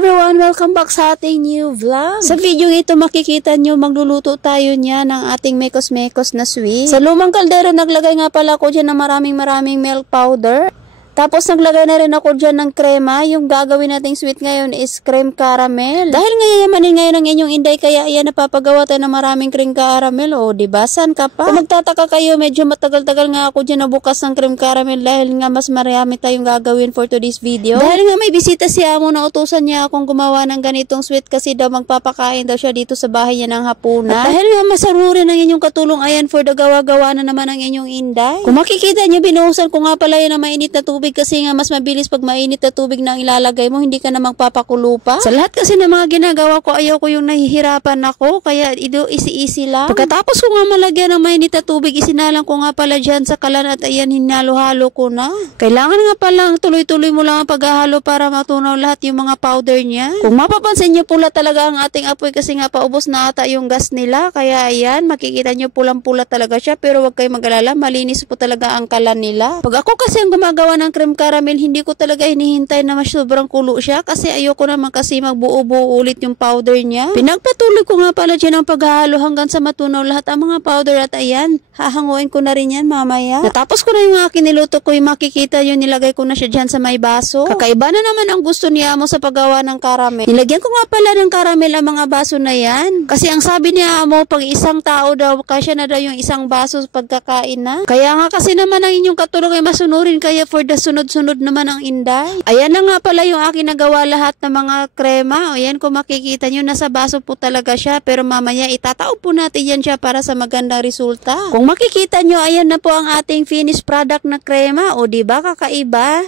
everyone! Welcome back sa ating new vlog. Sa video ito makikita nyo magluluto tayo niya ng ating mekos-mekos na sweet. Sa lumang kaldero naglagay nga pala ako dyan ng maraming milk powder. Tapos naglagay na rin ako dyan ng krema. Yung gagawin nating sweet ngayon is cream caramel. Dahil ngayamanin ngayon ang inyong inday, kaya yan napapagawa tayo ng maraming cream caramel. O diba? San ka pa? Kung magtataka kayo, medyo matagal-tagal nga ako dyan nabukas ng cream caramel dahil nga mas marami tayong gagawin for today's video. Dahil nga may bisita si Amo na utusan niya akong gumawa ng ganitong sweet kasi daw magpapakain daw siya dito sa bahay niya ng hapunan. At dahil nga masarurin ang inyong katulong, ayan for the gawa-gawa na naman ang inyong inday. Kung makikita nyo, binuhusan ko nga pala yan na mainit na tubig kasi nga mas mabilis pag mainit na tubig na ilalagay mo, hindi ka na magpapakulo pa. Sa lahat kasi ng mga ginagawa ko, ayaw ko yung nahihirapan ako, kaya ito easy lang. Pagkatapos ko nga malagyan ng mainit na tubig, isinalang ko nga pala dyan sa kalan at ayan, hinalo-halo ko na. Kailangan nga pala tuloy-tuloy mo lang ang paghahalo para matunaw lahat yung mga powder niya. Kung mapapansin nyo, pula talaga ang ating apoy kasi nga paubos na ata yung gas nila, kaya ayan, makikita nyo pulang-pula talaga siya, pero wag kayo mag-alala, malinis po talaga ang kalan nila. Pag ako kasi ang gumagawa ng cream caramel, hindi ko talaga hinihintay na mas sobrang kulo siya kasi ayoko naman kasi magbuo-buo ulit yung powder niya. Pinagpatuloy ko nga pala dyan ang paghahalo hanggang sa matunaw lahat ang mga powder at ayan, hahanguin ko na rin yan mamaya. Natapos ko na yung aking niluto ko, yung makikita yun, nilagay ko na siya dyan sa may baso. Kakaiba na naman ang gusto niya Amo sa paggawa ng caramel. Nilagyan ko nga pala ng caramel ang mga baso na yan. Kasi ang sabi niya Amo, pag isang tao daw, kasya na daw yung isang baso pagkakain na. Kaya nga kasi naman ang inyong katulong ay masunurin, kaya for the sunod-sunod naman ang inday. Ayan na nga pala yung aking nagawa lahat ng mga krema. Ayan, kung makikita nyo, nasa baso po talaga siya. Pero mamaya itatao po natin yan siya para sa magandang resulta. Kung makikita nyo, ayan na po ang ating finished product na krema. O diba kakaiba?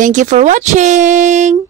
Thank you for watching!